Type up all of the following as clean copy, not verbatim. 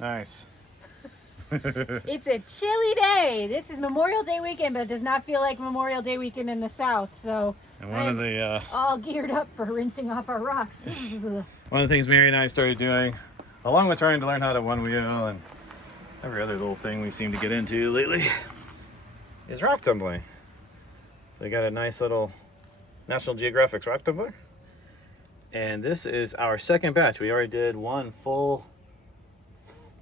Nice. It's a chilly day. This is Memorial Day weekend, but it does not feel like Memorial Day weekend in the South. So And one of the all geared up for rinsing off our rocks. one of the things Mary and I started doing, along with trying to learn how to one wheel and every other little thing we seem to get into lately, is rock tumbling. So we got a nice little National Geographic's rock tumbler. And this is our second batch. We already did one full,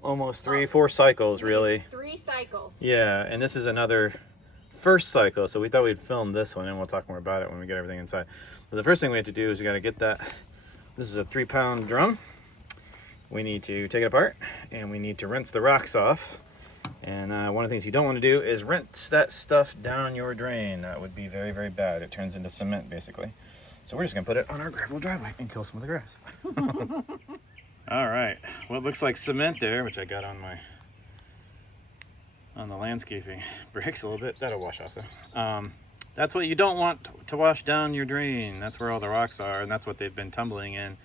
almost 4 cycles really. 3 cycles. Yeah, and this is another first cycle. So we thought we'd film this one and we'll talk more about it when we get everything inside. But the first thing we have to do is we got to get that. This is a 3-pound drum. We need to take it apart and we need to rinse the rocks off. And one of the things you don't want to do is rinse that stuff down your drain. That would be very, very bad. It turns into cement basically. So we're just gonna put it on our gravel driveway and kill some of the grass. All right, well, it looks like cement there, which I got on the landscaping bricks a little bit. That'll wash off though. That's what you don't want to wash down your drain. That's where all the rocks are, and that's what they've been tumbling in,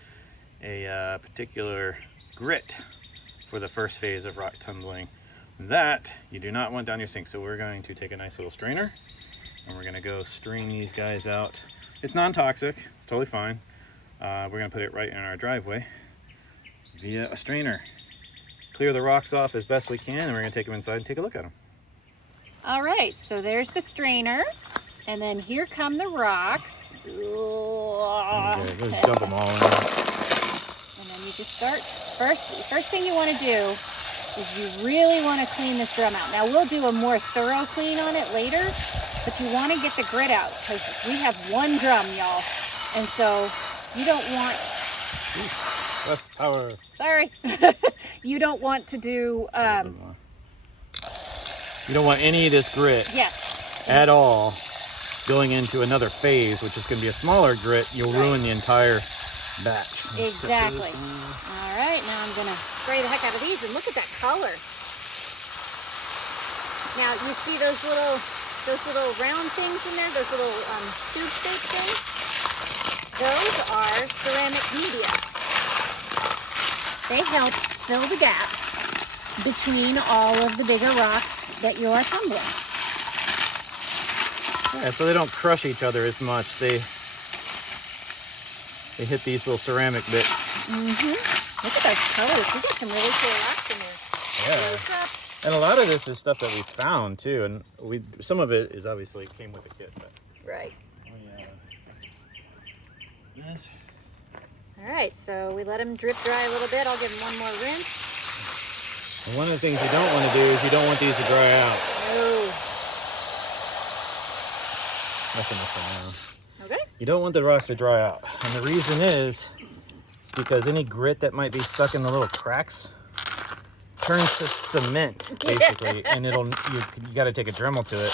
a particular grit for the first phase of rock tumbling. That you do not want down your sink. So we're going to take a nice little strainer and we're gonna go strain these guys out. It's non-toxic, it's totally fine. We're gonna put it right in our driveway via a strainer. Clear the rocks off as best we can, and we're gonna take them inside and take a look at them. All right, so there's the strainer, and then here come the rocks. Okay, let's dump them all in. And then you just start, first thing you wanna do is you really wanna clean this drum out. Now we'll do a more thorough clean on it later, but you wanna get the grit out because we have one drum, y'all. And so you don't want, Less power. sorry, you don't want to do, you don't want any of this grit yes. at all going into another phase, which is gonna be a smaller grit. You'll ruin the entire batch. Exactly. All right, now I'm gonna spray the heck out of these and look at that color. Now you see those little round things in there, those little tube shaped things? Those are ceramic media. They help fill the gaps between all of the bigger rocks that you are tumbling. Yeah, so they don't crush each other as much. They hit these little ceramic bits. Mm-hmm. Look at those colors. We got some really cool rocks in there. Yeah. And a lot of this is stuff that we found too, and some of it is obviously came with the kit. But right. This. All right, so we let them drip dry a little bit. I'll give them one more rinse. And one of the things you don't want to do is you don't want these to dry out. No. That's enough for now. Okay. You don't want the rocks to dry out, and the reason is it's because any grit that might be stuck in the little cracks turns to cement basically, and you got to take a Dremel to it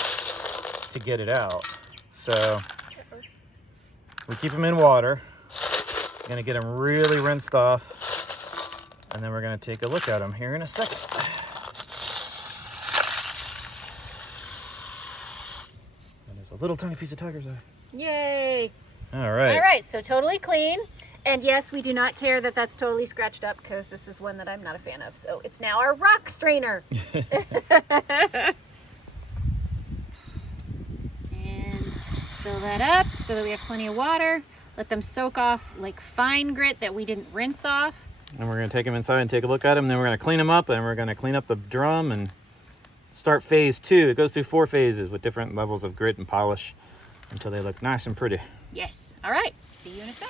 to get it out. So we keep them in water. We're gonna get them really rinsed off, and then we're gonna take a look at them here in a second. And there's a little tiny piece of tiger's eye. Yay. All right. All right, so totally clean. And yes, we do not care that that's totally scratched up because this is one that I'm not a fan of. So it's now our rock strainer. And fill that up so that we have plenty of water. Let them soak off like fine grit that we didn't rinse off. And we're gonna take them inside and take a look at them. Then we're gonna clean them up, and we're gonna clean up the drum and start phase 2. It goes through 4 phases with different levels of grit and polish until they look nice and pretty. Yes. All right. See you in a sec.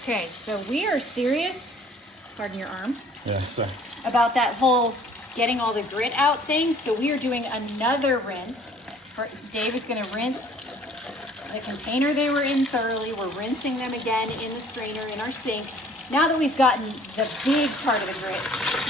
Okay, so we are serious, pardon your arm, Yeah, sorry. about that whole getting all the grit out thing. So we are doing another rinse. Dave is going to rinse the container they were in thoroughly. We're rinsing them again in the strainer in our sink. Now that we've gotten the big part of the grit,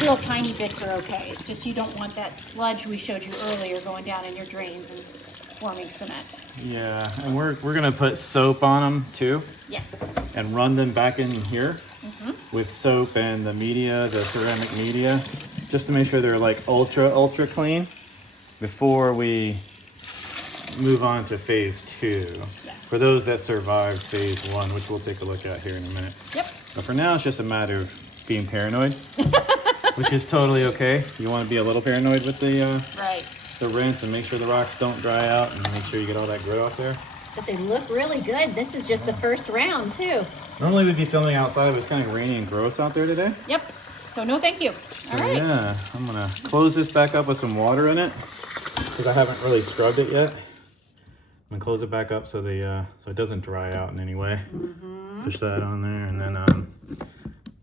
little tiny bits are okay. It's just you don't want that sludge we showed you earlier going down in your drains and forming cement. Yeah, and we're gonna put soap on them too. Yes. And run them back in here with soap and the media, the ceramic media, just to make sure they're like ultra clean before we move on to phase 2. Yes. For those that survived phase 1, which we'll take a look at here in a minute. Yep. But for now, it's just a matter of being paranoid which is totally okay. You want to be a little paranoid with the Right. the rinse and make sure the rocks don't dry out and make sure you get all that grit off there. But they look really good. This is just the first round too. Normally we'd be filming outside, but it's kind of rainy and gross out there today. Yep. So no thank you. So All right. yeah, I'm gonna close this back up with some water in it because I haven't really scrubbed it yet. I'm gonna close it back up so so it doesn't dry out in any way. Push that on there, and then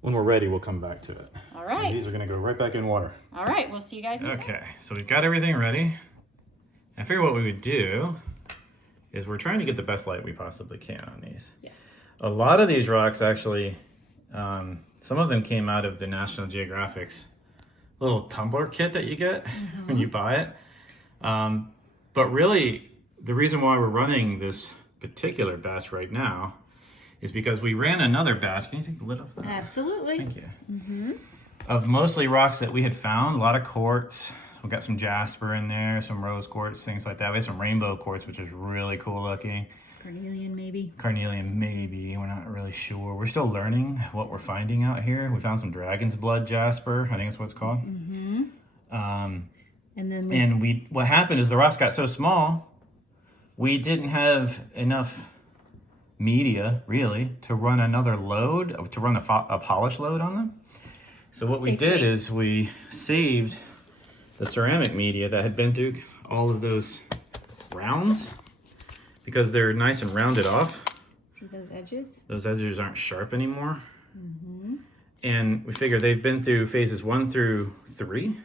when we're ready, we'll come back to it. All right. And these are gonna go right back in water. All right. We'll see you guys in a second. Okay, so we've got everything ready. I figure what we would do is we're trying to get the best light we possibly can on these. Yes. A lot of these rocks actually, some of them came out of the National Geographic's little tumbler kit that you get when you buy it. But really, the reason why we're running this particular batch right now is because we ran another batch. Can you take the lid off? Absolutely. Thank you. Of mostly rocks that we had found, a lot of quartz. We've got some jasper in there, some rose quartz, things like that. We have some rainbow quartz, which is really cool looking. Carnelian maybe. Carnelian maybe, we're not really sure. We're still learning what we're finding out here. We found some dragon's blood jasper, I think that's what it's called. And then what happened is the rocks got so small, we didn't have enough media really to run another load, to run a polish load on them. So what we did is we saved the ceramic media that had been through all of those rounds because they're nice and rounded off. See those edges? Those edges aren't sharp anymore. And we figure they've been through phases 1 through 3,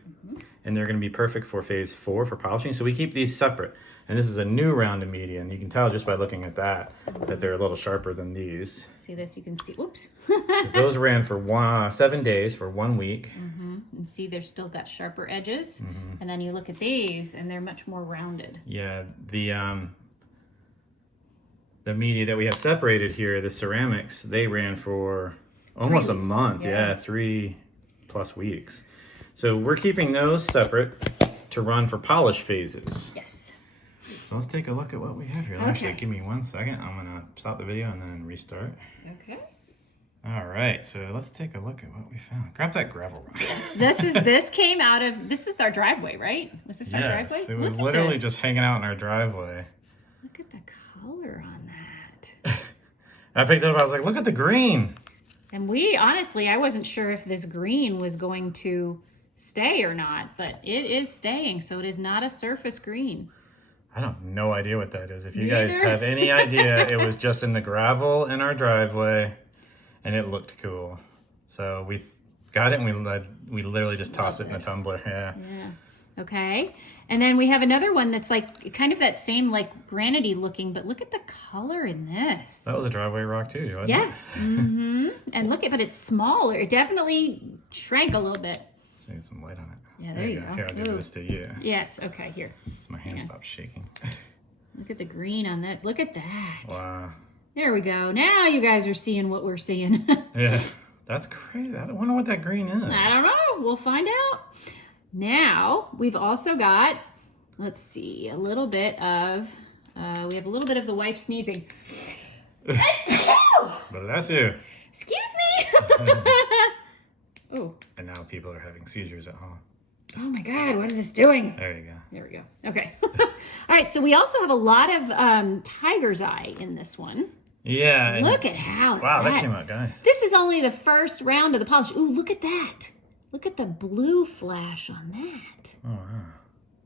and they're going to be perfect for phase 4 for polishing. So we keep these separate. And this is a new round of media, and you can tell just by looking at that they're a little sharper than these. See this? You can see. Whoops. 'Cause those ran for 7 days for 1 week. And see, they're still got sharper edges. And then you look at these, and they're much more rounded. Yeah, the media that we have separated here, the ceramics, they ran for almost a month. Yeah, 3+ weeks. So we're keeping those separate to run for polish phases. Yes. So let's take a look at what we have here. Okay. Actually, give me 1 second. I'm gonna stop the video and then restart. Okay. All right, so let's take a look at what we found. Grab that gravel rock. This came out of, this is our driveway, right? Was this our driveway? It was Look at literally this. just hanging out in our driveway. Look at the color on that. I picked it up, I was like, look at the green. And we, honestly, I wasn't sure if this green was going to stay or not, but it is staying, so it is not a surface green. I have no idea what that is. If you Me guys either. have any idea, it was just in the gravel in our driveway, and it looked cool. So we got it, and we literally just tossed it in the tumbler. Yeah. Yeah. Okay. And then we have another one that's like kind of that same like granity looking, but look at the color in this. That was a driveway rock too, wasn't Yeah. it? And look at, but it's smaller. It definitely shrank a little bit. Let's get some light on it. Yeah, there you go. Here, I'll give Ooh. this to you. Yes. Okay. Here. So my hand Hang on. stops shaking. Look at the green on this. Look at that. Wow. There we go. Now you guys are seeing what we're seeing. Yeah, that's crazy. I wonder what that green is. I don't know. We'll find out. Now, we've also got, let's see, a little bit of, we have a little bit of the wife sneezing. But that's you. Excuse me. Oh. And now people are having seizures at home. Oh my God, what is this doing? There you go. There we go. Okay. All right, so we also have a lot of tiger's eye in this one. Yeah. Look at how Wow, that came out, guys. This is only the first round of the polish. Ooh, look at that. Look at the blue flash on that. Oh, wow.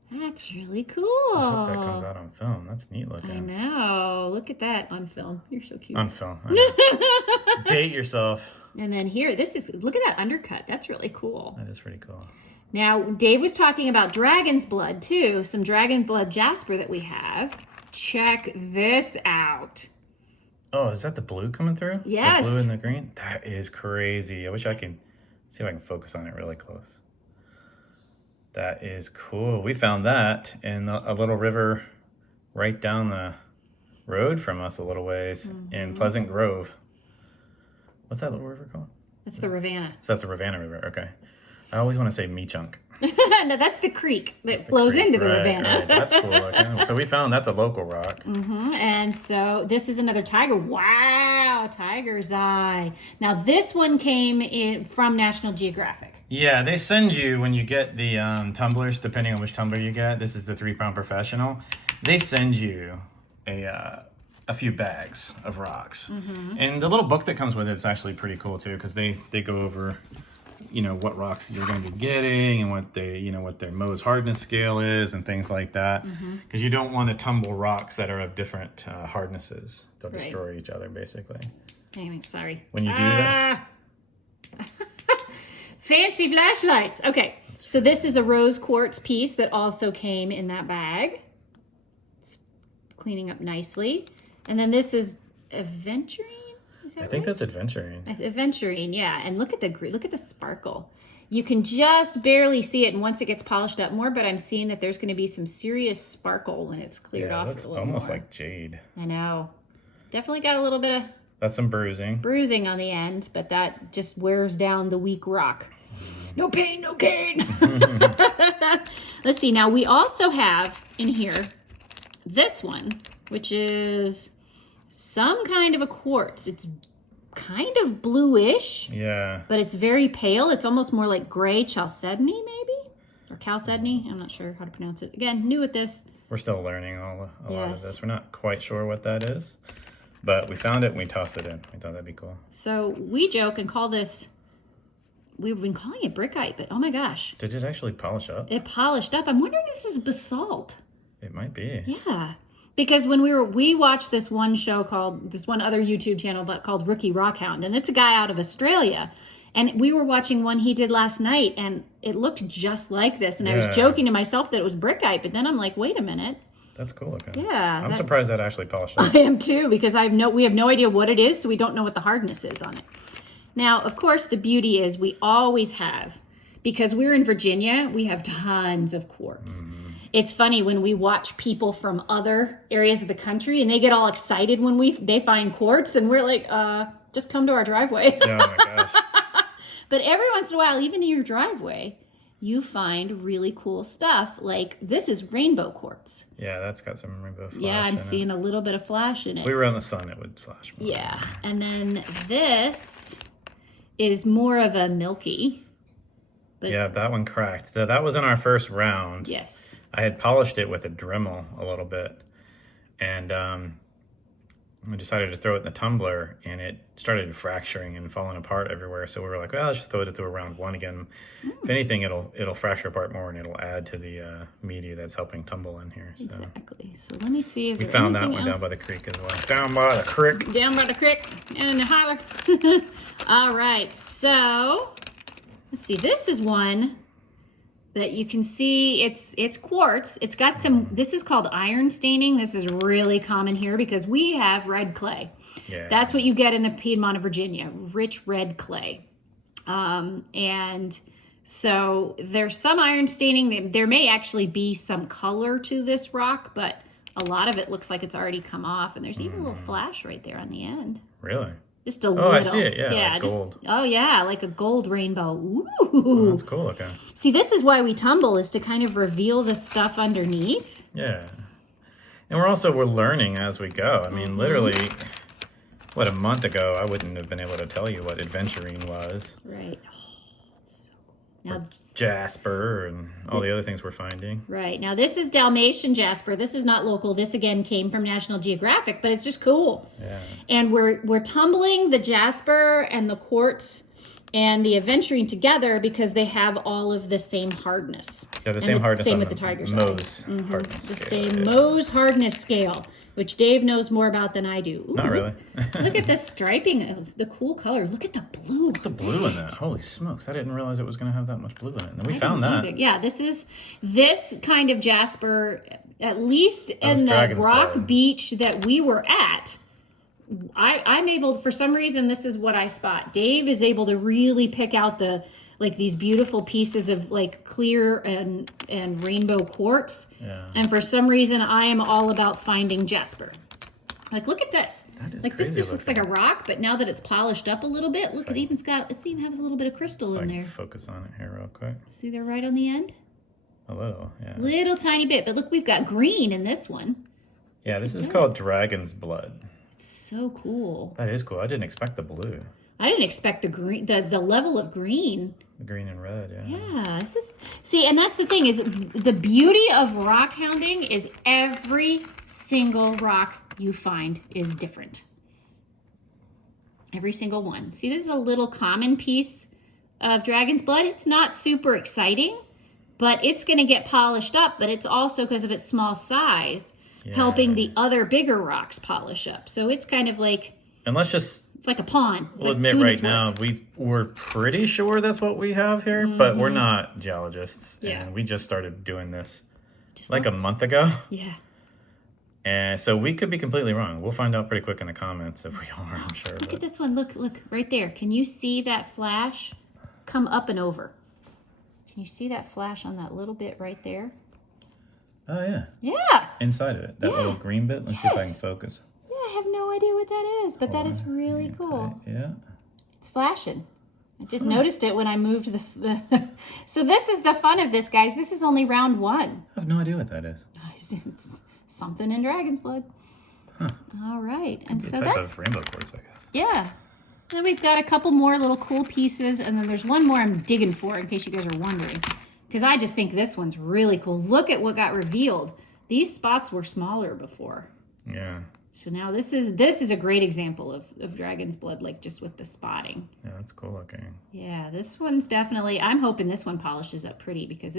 That's really cool. I hope that comes out on film. That's neat looking. I know. Look at that on film. You're so cute. On film. I know. Date yourself. And then here, look at that undercut. That's really cool. That is pretty cool. Now, Dave was talking about dragon's blood too. Some dragon blood jasper that we have. Check this out. Oh, is that the blue coming through? Yes. The blue and the green? That is crazy. I wish I can see if I can focus on it really close. That is cool. We found that in a little river right down the road from us a little ways in Pleasant Grove. What's that little river called? That's the Ravanna. So that's the Ravanna River. Okay. I always want to say Meechunk. No, that's the creek that flows into the Ravanna. Right. That's cool. Okay. So we found that's a local rock. And so this is another tiger. Wow, tiger's eye. Now this one came in from National Geographic. Yeah, they send you, when you get the tumblers, depending on which tumbler you get, this is the 3-pound professional, they send you a few bags of rocks. And the little book that comes with it is actually pretty cool too, because they go over, you know, what rocks you're going to be getting and what they, you know, what their Mohs hardness scale is and things like that. Because you don't want to tumble rocks that are of different hardnesses. They'll destroy each other, basically. Sorry. When you do that. Fancy flashlights. Okay, so this is a rose quartz piece that also came in that bag. It's cleaning up nicely. And then this is aventurine. Is that I think right? that's aventurine. Aventurine, yeah. And look at the sparkle. You can just barely see it, and once it gets polished up more, but I'm seeing that there's going to be some serious sparkle when it's cleared off a little more. Almost like jade. I know. Definitely got a little bit of That's some bruising. Bruising on the end, but that just wears down the weak rock. No pain, no gain. Let's see. Now we also have in here this one, which is some kind of a quartz. It's kind of bluish. Yeah. But it's very pale. It's almost more like gray chalcedony, maybe? Or chalcedony. I'm not sure how to pronounce it. Again, new at this. We're still learning a lot of this. We're not quite sure what that is. But we found it and we tossed it in. We thought that'd be cool. So we joke and call this, we've been calling it brickite, but oh my gosh. Did it actually polish up? It polished up. I'm wondering if this is basalt. It might be. Yeah. Because when we watched this one show called, this one other YouTube channel called Rookie Rockhound, and it's a guy out of Australia. And we were watching one he did last night, and it looked just like this. And I was joking to myself that it was brickite, but then I'm like, wait a minute. That's cool looking. Yeah. I'm surprised that actually polished up. I am too, because we have no idea what it is, so we don't know what the hardness is on it. Now, of course, the beauty is we always have, because we're in Virginia, we have tons of quartz. It's funny when we watch people from other areas of the country and they get all excited when they find quartz, and we're like, just come to our driveway. Oh my gosh. But every once in a while, even in your driveway, you find really cool stuff. Like this is rainbow quartz. Yeah, that's got some rainbow flash. Yeah, I'm seeing a little bit of flash in it. If we were in the sun, it would flash more. Yeah, and then this is more of a milky. But yeah, that one cracked. So that was in our first round. yes. I had polished it with a Dremel a little bit. And I decided to throw it in the tumbler, and it started fracturing and falling apart everywhere. So we were like, well, let's just throw it through round one again. If anything, it'll fracture apart more, and it'll add to the media that's helping tumble in here. So. Exactly. So let me see if we found that one down by the creek as well. Down by the creek. Down by the creek and the holler. All right. So let's see. This is one that you can see. It's quartz. It's got some. This is called iron staining. This is really common here because we have red clay. Yeah. That's what you get in the Piedmont of Virginia, rich red clay. And so there's some iron staining. There may actually be some color to this rock, but a lot of it looks like it's already come off. And there's even a little flash right there on the end. Really? Just a little. Oh, I see it. Yeah, yeah, like just gold. Oh yeah, like a gold rainbow. Ooh. Oh, that's cool looking. See, this is why we tumble, is to kind of reveal the stuff underneath. Yeah. And we're learning as we go. I mean, literally, a month ago, I wouldn't have been able to tell you what aventurine was. Right. Oh, so cool. Now, Jasper and all the other things we're finding. right. Now, this is Dalmatian Jasper. This is not local. This, again, came from National Geographic, but it's just cool. Yeah. And we're tumbling the Jasper and the quartz and the aventurine together because they have all of the same hardness. Yeah, the same hardness. Same with the tiger's eye. Mohs hardness The scale, same yeah. Mohs hardness scale, which Dave knows more about than I do. Ooh, Not really. Look at the striping, the cool color. Look at the blue. The blue in that. Holy smokes. I didn't realize it was going to have that much blue in it. And then we found that. Yeah, this kind of Jasper, at least in the dragon's rock blood. beach that we were at, I'm able to, for some reason, this is what I spot. Dave is able to really pick out these beautiful pieces of like clear and rainbow quartz. Yeah. And for some reason, I am all about finding Jasper. Like, look at this. That is like this crazy just looks like a rock, but now that it's polished up a little bit, look, it even has a little bit of crystal in there. Focus on it here real quick. See there right on the end? A little, yeah. Little tiny bit, but look, we've got green in this one. Yeah, this is called dragon's blood. It's so cool. That is cool. I didn't expect the blue. I didn't expect the green, the level of green. The green and red, yeah. Yeah. See, and that's the thing is the beauty of rock hounding is every single rock you find is different. Every single one. See, this is a little common piece of dragon's blood. It's not super exciting, but it's going to get polished up, but it's also, because of its small size, helping the other bigger rocks polish up. So it's kind of like... And let's just... It's like a pawn. We'll admit right now, we're pretty sure that's what we have here, but we're not geologists. Yeah. And we just started doing this just like a month ago. Yeah. And so we could be completely wrong. We'll find out pretty quick in the comments if we are, I'm sure. Look at this one. Look, right there. Can you see that flash come up and over? Can you see that flash on that little bit right there? Oh, yeah. Yeah. Inside of it. That little green bit. Let's see if I can focus. Yeah, I have no idea what that is, but that is really cool. Yeah. It's flashing. I just noticed it when I moved the... So this is the fun of this, guys. This is only round 1. I have no idea what that is. It's something in dragon's blood. Huh. All right. And so that... of rainbow quartz, I guess. Yeah. Then we've got a couple more little cool pieces, and then there's one more I'm digging for, in case you guys are wondering. Because I just think this one's really cool. Look at what got revealed. These spots were smaller before. Yeah. So now this is a great example of dragon's blood, like just with the spotting. Yeah, that's cool looking. Yeah, this one's definitely, I'm hoping this one polishes up pretty, because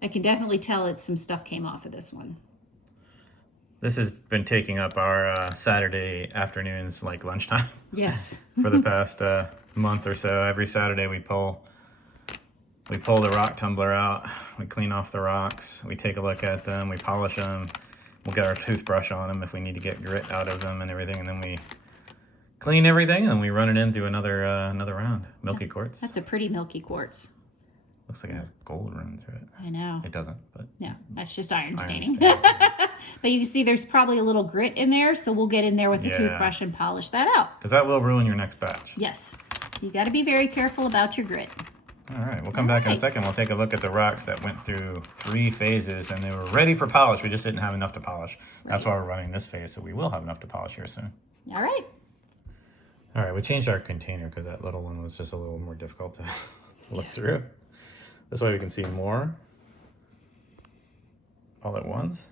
I can definitely tell some stuff came off of this one. This has been taking up our Saturday afternoons, like lunchtime. Yes. For the past month or so. Every Saturday we pull the rock tumbler out. We clean off the rocks. We take a look at them. We polish them. We'll get our toothbrush on them if we need to get grit out of them and everything. And then we clean everything and then we run it into another round. Milky Quartz. That's a pretty Milky Quartz. Looks like it has gold running through it. I know. It doesn't, but... No, that's just iron staining. But you can see there's probably a little grit in there, so we'll get in there with the toothbrush and polish that out. Because that will ruin your next batch. Yes. You got to be very careful about your grit. All right, we'll come back in a second. We'll take a look at the rocks that went through 3 phases, and they were ready for polish. We just didn't have enough to polish. That's why we're running this phase, so we will have enough to polish here soon. All right. All right, we changed our container because that little one was just a little more difficult to look through. This way we can see more all at once.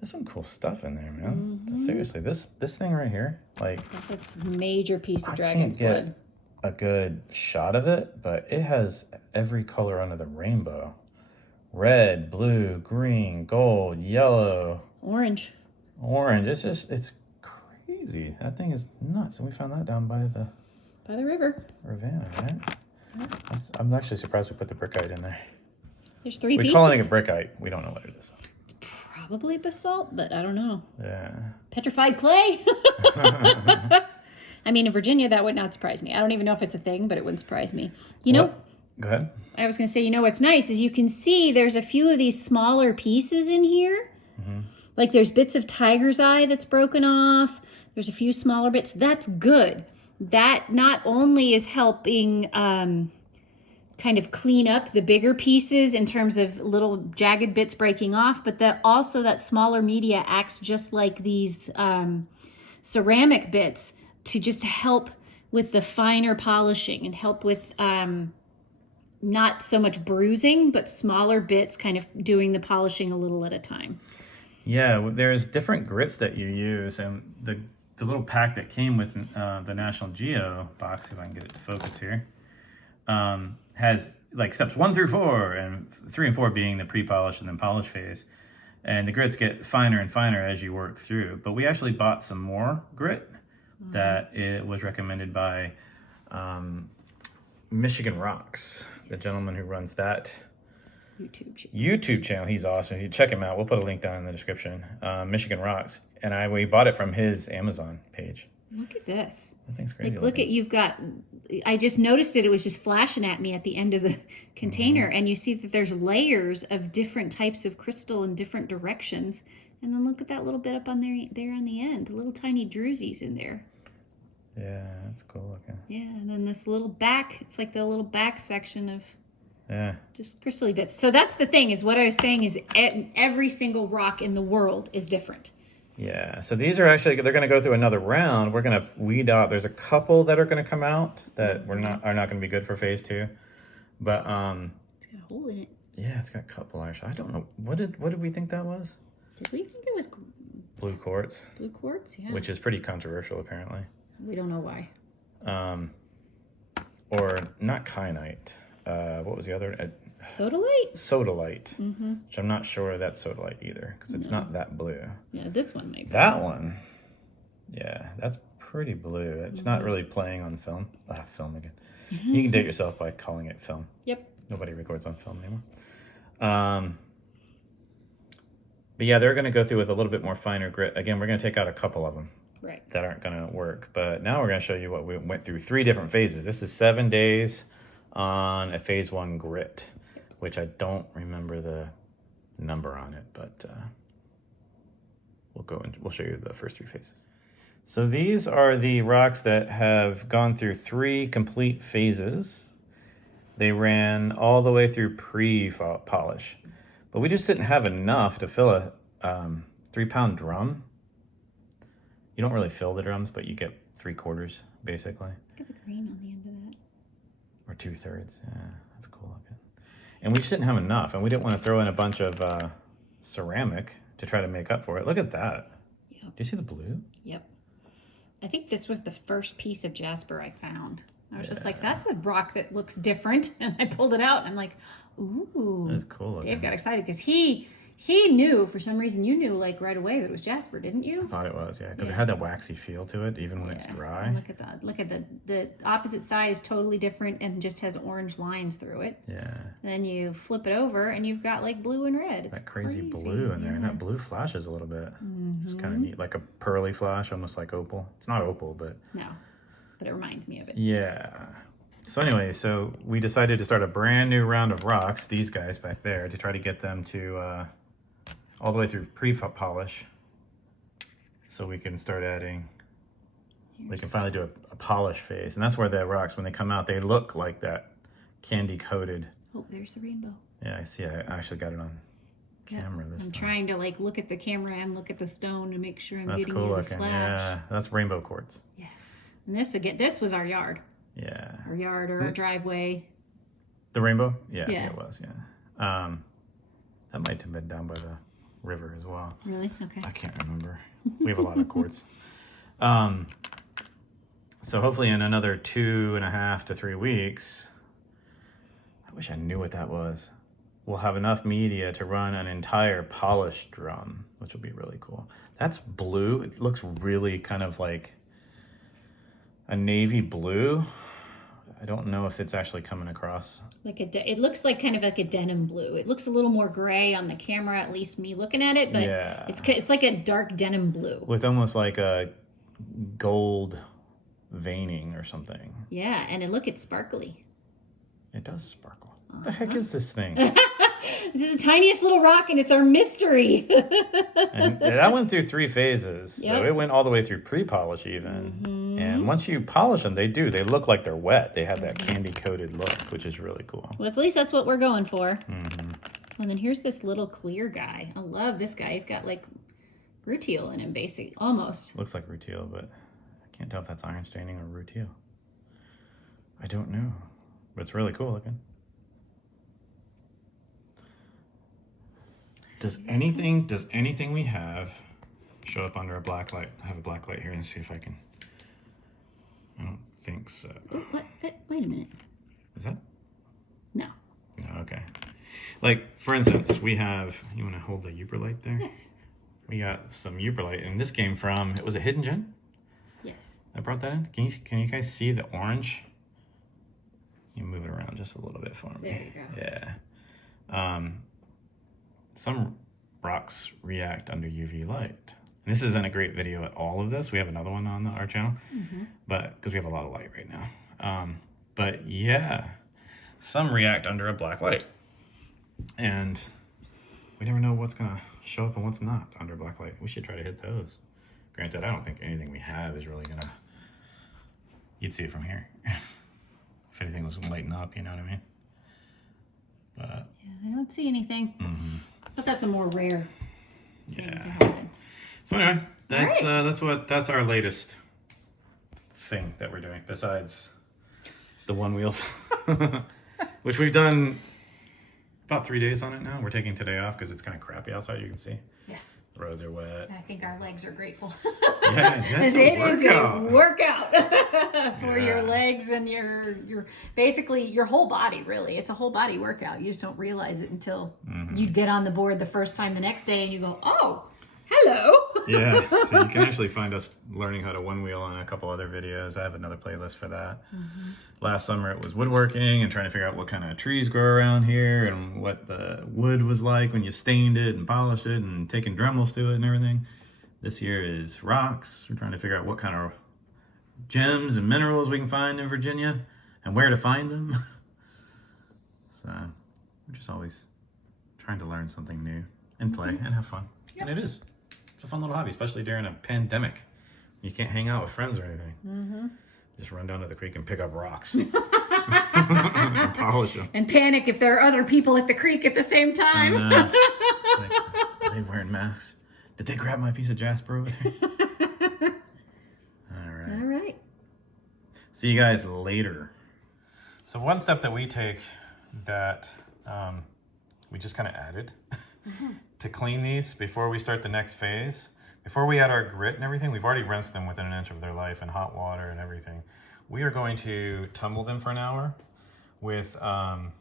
There's some cool stuff in there, man. Seriously, this thing right here, like... That's a major piece of dragon's blood. I can't get a good shot of it, but it has every color under the rainbow. Red, blue, green, gold, yellow. Orange. It's crazy. That thing is nuts. And we found that down by the river. Ravenna, right? I'm actually surprised we put the brickite in there. There's 3 pieces. We're calling it brickite. We don't know what it is. It's probably basalt, but I don't know. Yeah. Petrified clay? I mean, in Virginia, that would not surprise me. I don't even know if it's a thing, but it wouldn't surprise me. You know? Go ahead. I was going to say, you know what's nice is you can see there's a few of these smaller pieces in here. Like there's bits of tiger's eye that's broken off. There's a few smaller bits. That's good. That not only is helping kind of clean up the bigger pieces in terms of little jagged bits breaking off, but that also that smaller media acts just like these ceramic bits to just help with the finer polishing and help with not so much bruising, but smaller bits kind of doing the polishing a little at a time. Yeah, there's different grits that you use, and the little pack that came with the National Geo box, if I can get it to focus here, has like steps 1 through 4, and 3 and 4 being the pre-polish and then polish phase. And the grits get finer and finer as you work through. But we actually bought some more grit that it was recommended by Michigan Rocks, the gentleman who runs that YouTube channel. He's awesome. If you check him out, we'll put a link down in the description. Michigan Rocks. And we bought it from his Amazon page. Look at this. That thing's crazy. Like, look at, you've got, I just noticed it was just flashing at me at the end of the container. And you see that there's layers of different types of crystal in different directions. And then look at that little bit up on there on the end. The little tiny drusies in there. Yeah, that's cool looking. Yeah, and then this little back, it's like the little back section of just crystally bits. So that's the thing, is what I was saying is every single rock in the world is different. Yeah, so these are actually, they're going to go through another round. We're going to weed out. There's a couple that are going to come out that are not going to be good for phase 2. But It's got a hole in it. yeah, it's got a couple actually. I don't know. What did we think that was? Did we think it was Blue quartz. blue quartz? Yeah. Which is pretty controversial apparently. We don't know why. Or not kyanite. What was the other? Sodalite? Sodalite. Which I'm not sure that's sodalite either because it's not that blue. Yeah, this one might be. That one. Yeah, that's pretty blue. It's not really playing on film. Film again. You can date yourself by calling it film. Yep. Nobody records on film anymore. But yeah, they're going to go through with a little bit more finer grit. Again, we're going to take out a couple of them that aren't going to work. But now we're going to show you what we went through 3 different phases. This is 7 days on a phase 1 grit, which I don't remember the number on it, but we'll show you the first 3 phases. So these are the rocks that have gone through 3 complete phases. They ran all the way through pre-polish, but we just didn't have enough to fill a 3-pound drum. You don't really fill the drums, but you get 3/4 basically. Look at the green on the end of that. Or 2/3. Yeah, that's cool looking. And we just didn't have enough, and we didn't want to throw in a bunch of ceramic to try to make up for it. Look at that. Yep. Do you see the blue? Yep. I think this was the first piece of jasper I found. I was just like, that's a rock that looks different. And I pulled it out and I'm like, ooh. That's cool looking. Dave got excited because he knew, for some reason, you knew like right away that it was jasper, didn't you? I thought it was, yeah, because it had that waxy feel to it, even when it's dry. And look at the opposite side is totally different and just has orange lines through it. Yeah. And then you flip it over and you've got like blue and red. It's that crazy blue in there, and that blue flashes a little bit. It's kind of neat, like a pearly flash, almost like opal. It's not opal, but no, but it reminds me of it. Yeah. So anyway, so we decided to start a brand new round of rocks, these guys back there, to try to get them to all the way through pre-polish, so we can start adding. We can finally do a polish phase, and that's where the rocks, when they come out, they look like that candy coated. Oh, there's the rainbow. Yeah, I see. I actually got it on camera this time. I'm trying to like look at the camera and look at the stone to make sure I'm getting cool you the looking. flash. Yeah, that's rainbow quartz. Yes. And this was our yard. Yeah. Our yard or our driveway. The rainbow? Yeah, I Yeah. think it was, yeah. That might have been down by the river as well. Really? Okay. I can't remember. We have a lot of quartz. So hopefully in another 2.5 to 3 weeks, I wish I knew what that was, we'll have enough media to run an entire polished drum, which will be really cool. That's blue. It looks really kind of like a navy blue. I don't know if it's actually coming across. Like it looks like kind of like a denim blue. It looks a little more gray on the camera, at least me looking at it, but yeah, it's like a dark denim blue with almost like a gold veining or something. Yeah, and it's sparkly. It does sparkle. What the heck is this thing? This is the tiniest little rock, and it's our mystery. And that went through 3 phases. Yep. So it went all the way through pre-polish even. And once you polish them, they look like they're wet. They have that candy coated look, which is really cool. Well, at least that's what we're going for. And then here's this little clear guy. I love this guy. He's got like rutile in him, basically, almost. Looks like rutile, but I can't tell if that's iron staining or rutile. I don't know, but it's really cool looking. Does anything we have show up under a black light? I have a black light here and see if I can. I don't think so. Oh, wait a minute. Is that? No. No, okay. Like, for instance, we have, you want to hold the Uberlight there? Yes. We got some Uberlight, and this came from, it was a Hidden Gem? Yes. I brought that in. Can you guys see the orange? You move it around just a little bit for me. There you go. Yeah. Some rocks react under UV light. And this isn't a great video at all of this. We have another one on our channel, but because we have a lot of light right now. But yeah, some react under a black light, and we never know what's gonna show up and what's not under black light. We should try to hit those. Granted, I don't think anything we have is really gonna. You'd see it from here. If anything was lighting up, you know what I mean? But yeah, I don't see anything. But that's a more rare thing to yeah. happen. So anyway, that's our latest thing that we're doing besides the one wheels, which we've done about 3 days on it now. We're taking today off because it's kind of crappy outside. You can see. Yeah. The roads are wet. I think our legs are grateful. Yeah, that's it is a workout for your Yeah. legs and your basically your whole body. Really, it's a whole body workout. You just don't realize it until you get on the board the first time the next day, and you go, "Oh, hello." Yeah, so you can actually find us learning how to one wheel on a couple other videos. I have another playlist for that. Last summer it was woodworking and trying to figure out what kind of trees grow around here and what the wood was like when you stained it and polished it and taking Dremels to it and everything. This year is rocks. We're trying to figure out what kind of gems and minerals we can find in Virginia and where to find them. So we're just always trying to learn something new and play and have fun. And it is. It's a fun little hobby, especially during a pandemic. You can't hang out with friends or anything. Just run down to the creek and pick up rocks. And polish them. And panic if there are other people at the creek at the same time. Are they wearing masks? Did they grab my piece of Jasper over there? All right. See you guys later. So one step that we take that we just kind of added to clean these before we start the next phase, before we add our grit and everything, we've already rinsed them within an inch of their life in hot water and everything. We are going to tumble them for an hour with, can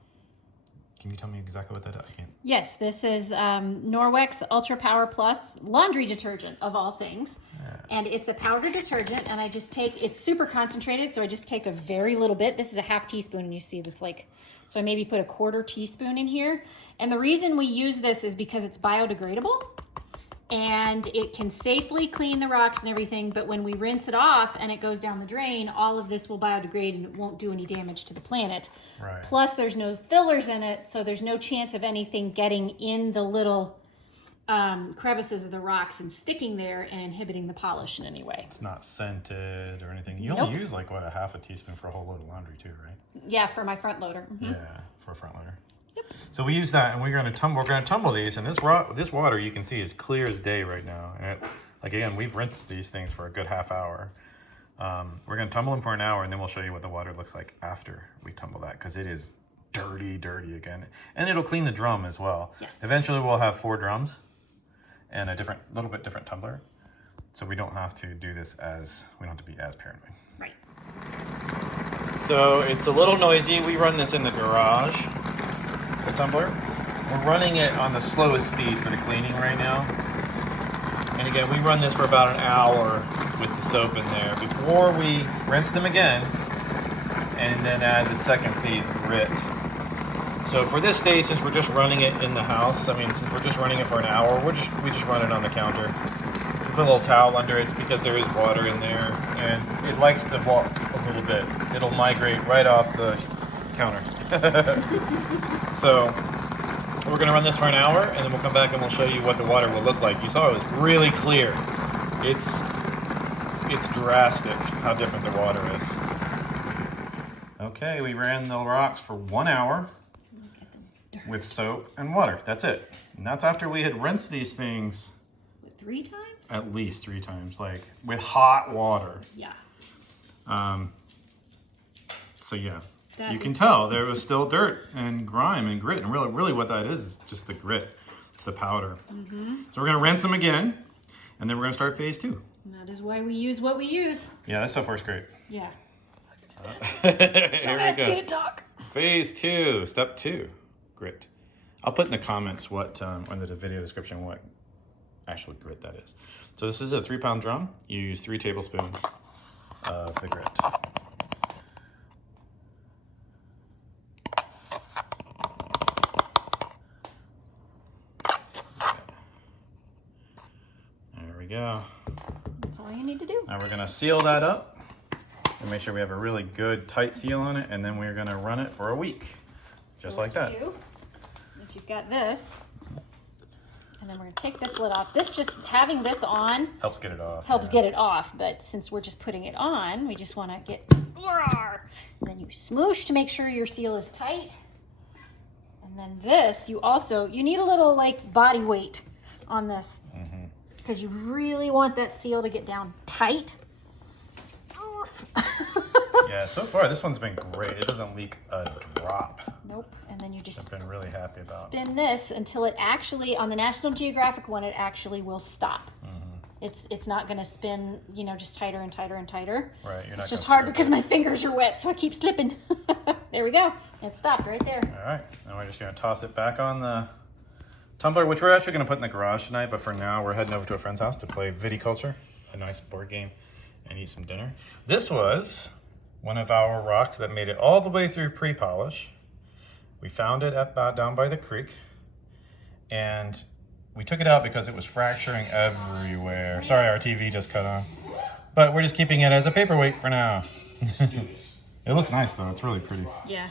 you tell me exactly what that is? I can't. Yes, this is Norwex Ultra Power Plus laundry detergent of all things. Yeah. And it's a powder detergent, and I just take, it's super concentrated, so I just take a very little bit. This is a half teaspoon, and you see that's like, so I maybe put a 1/4 teaspoon in here. And the reason we use this is because it's biodegradable. And it can safely clean the rocks and everything, but when we rinse it off and it goes down the drain, all of this will biodegrade and it won't do any damage to the planet. Right. Plus, there's no fillers in it, so there's no chance of anything getting in the little crevices of the rocks and sticking there and inhibiting the polish in any way. It's not scented or anything. You only use like, what, a 1/2 teaspoon for a whole load of laundry too, right? Yeah, for my front loader. Yeah, for a front loader. So we use that, and we're going to tumble these, and this water you can see is clear as day right now. And it, like again, we've rinsed these things for a good half hour. We're going to tumble them for an hour, and then we'll show you what the water looks like after we tumble that, because it is dirty again, and it'll clean the drum as well. Yes. Eventually, we'll have 4 drums and a little bit different tumbler, so we don't have to do this we don't have to be as paranoid. Right. So it's a little noisy. We run this in the garage. The tumbler. We're running it on the slowest speed for the cleaning right now. And again, we run this for about an hour with the soap in there before we rinse them again and then add the second phase grit. So for this day, since we're just running it in the house, since we're just running it for an hour, we just run it on the counter. We put a little towel under it because there is water in there, and it likes to walk a little bit. It'll migrate right off the counter. So we're going to run this for an hour, and then we'll come back and we'll show you what the water will look like. You saw it was really clear. It's drastic how different the water is. Okay, we ran the rocks for 1 hour with soap and water. That's it. And that's after we had rinsed these things 3 times? at least 3 times, like with hot water. Yeah. So yeah. That You can is tell there was still dirt and grime and grit, and really what that is just the grit. It's the powder. So we're gonna rinse them again, and then we're gonna start phase 2. And that is why we use what we use. Yeah, this so far is great. Yeah. Don't ask me to talk. Phase 2, step 2, grit. I'll put in the comments what, in the video description, what actual grit that is. So this is a 3-pound drum. You use 3 tablespoons of the grit. Go. That's all you need to do. Now we're going to seal that up and make sure we have a really good tight seal on it, and then we're going to run it for a week, just like that. Once you've got this, and then we're going to take this lid off. This just having this on helps get it off. Helps get it off, but since we're just putting it on, we just want to get. And then you smoosh to make sure your seal is tight. And then this, you need a little like body weight on this. because you really want that seal to get down tight. Yeah, so far this one's been great. It doesn't leak a drop. Nope. And then you just I've been really happy about. spin this until it actually, on the National Geographic one, it actually will stop. It's not going to spin, you know, just tighter and tighter and tighter. Right. You're not It's just gonna hard strip because it. my fingers are wet, so I keep slipping. There we go. It stopped right there. All right. Now we're just going to toss it back on the tumbler, which we're actually going to put in the garage tonight. But for now, we're heading over to a friend's house to play Viticulture, a nice board game, and eat some dinner. This was one of our rocks that made it all the way through pre-polish. We found it down by the creek, and we took it out because it was fracturing everywhere. Sorry, our TV just cut on. But we're just keeping it as a paperweight for now. It looks nice though, it's really pretty. Yeah.